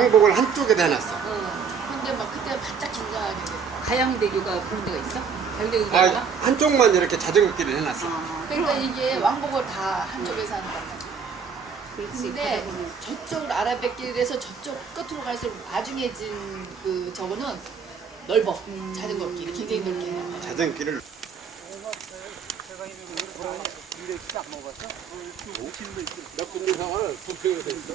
왕복을 한쪽에다 해놨어. 응. 근데 막 그때 바짝 긴장하게 돼. 가양대교가 그런 데가 있어? 가양대교가 아? 한쪽만 이렇게 자전거 길을 해놨어. 그러니까 이게 왕복을 다 한쪽에서 하는 거야. 그렇지. 근데. 저쪽 아라뱃길에서 저쪽 끝으로 갈수록 나중에 진그 저거는 넓어. 자전거 길이 굉장히 넓게. 자전거 길을 몇 군데 상황을 부평에서 있어.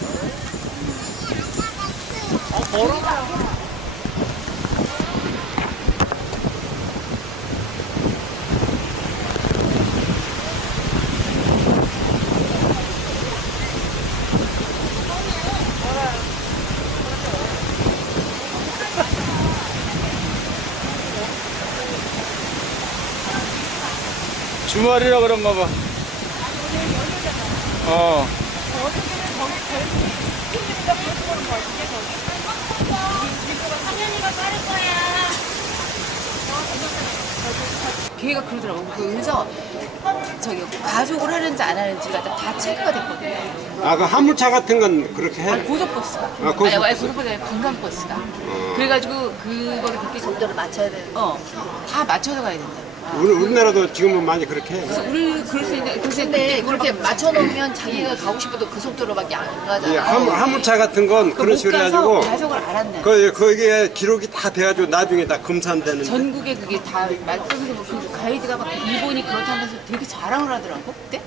주말이라 그런가 봐. 어. 걔가 그러더라고. 그래서 저기 가족을 하는지 안 하는지가 다- 다 체크가 됐거든요. 아, 그 화물차 같은 건 그렇게 아니 해. 고속버스가. 아, 고속버스. 아니, 아니 고속버스가 아니라 관광버스가. 그래가지고 그거를 그렇게 속도를 맞춰야 돼. 어, 다 맞춰서 가야 된다. 우리, 우리나라도 지금은 많이 그렇게 해. 그래서 우리 그럴 수 있는데 그래서 근데 그렇게 맞춰놓으면 자기가 가고 싶어도 그 속도로밖에 안이 가잖아. 화물, 화물차 같은 건 그런 못 식으로 해가지고 가족을 알았네. 그, 거기에 기록이 다 돼가지고 나중에 다 검사되는. 전국에 그게 다 말씀해서 그 가이드가 막 일본이 그렇다면서 되게 자랑을 하더라고 그때.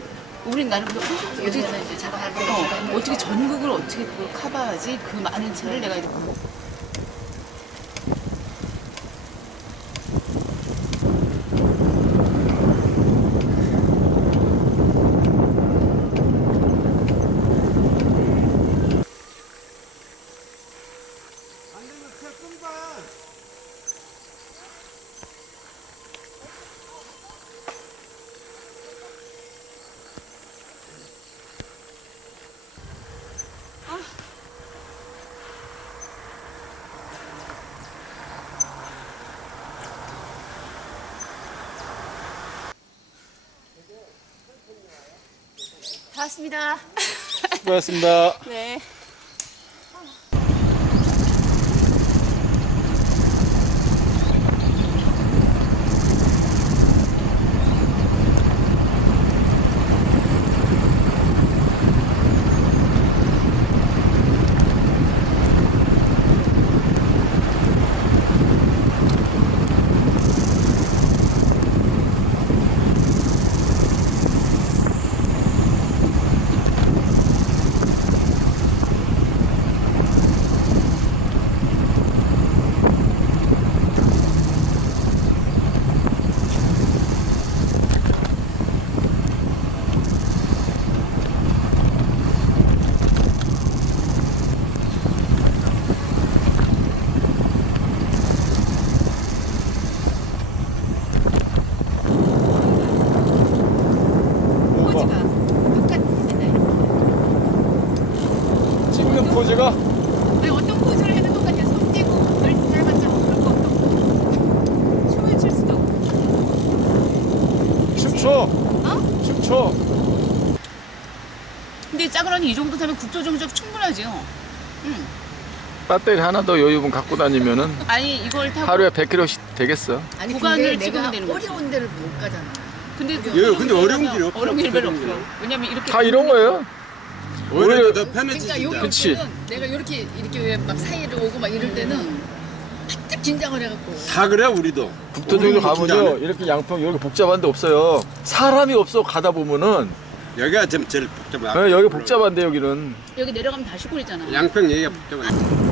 우린 나는 그거 어떻게 요즘에는 이제 자랑할 거 어, 어떻게 전국을 어떻게 그걸 커버하지 그 많은 차를 내가 이렇게 다 왔습니다. 수고하셨습니다. 네. 포즈가 똑같잖아요. 찍는 포즈가? 아니, 어떤 포즈를 해도 똑같아요. 손 떼고, 널 닮았잖아. 그런 거 어떤 춤을 출 수도 없고. 춤춰. 어? 춤춰. 근데 짜그러니 이 정도 되면 국조정적 충분하지요. 응. 배터리 하나 더 여유분 갖고 다니면은 아니 이걸 타고 하루에 100km씩 되겠어. 아니, 구간을 근데 찍으면 되는 거지. 어려운 데를 못 가잖아. 근데 그 예, 근데 어려운 길이 없어. 어려운 길 별로 없어. 왜냐면 이렇게 다 이런 거예요. 오히려 더 편해지지. 그러니까 여기 올 그치. 때는 내가 이렇게 이렇게 왜 막 사이를 오고 막 이럴 때는 바짝 긴장을 해갖고 다 그래 우리도. 가면요 긴장해. 이렇게 양평 여기 복잡한 데 없어요. 사람이 없어 가다 보면은 여기가 지금 제일 복잡한. 네, 여기 복잡한데 여기는 여기 내려가면 다 시골이잖아. 양평 여기가 복잡한.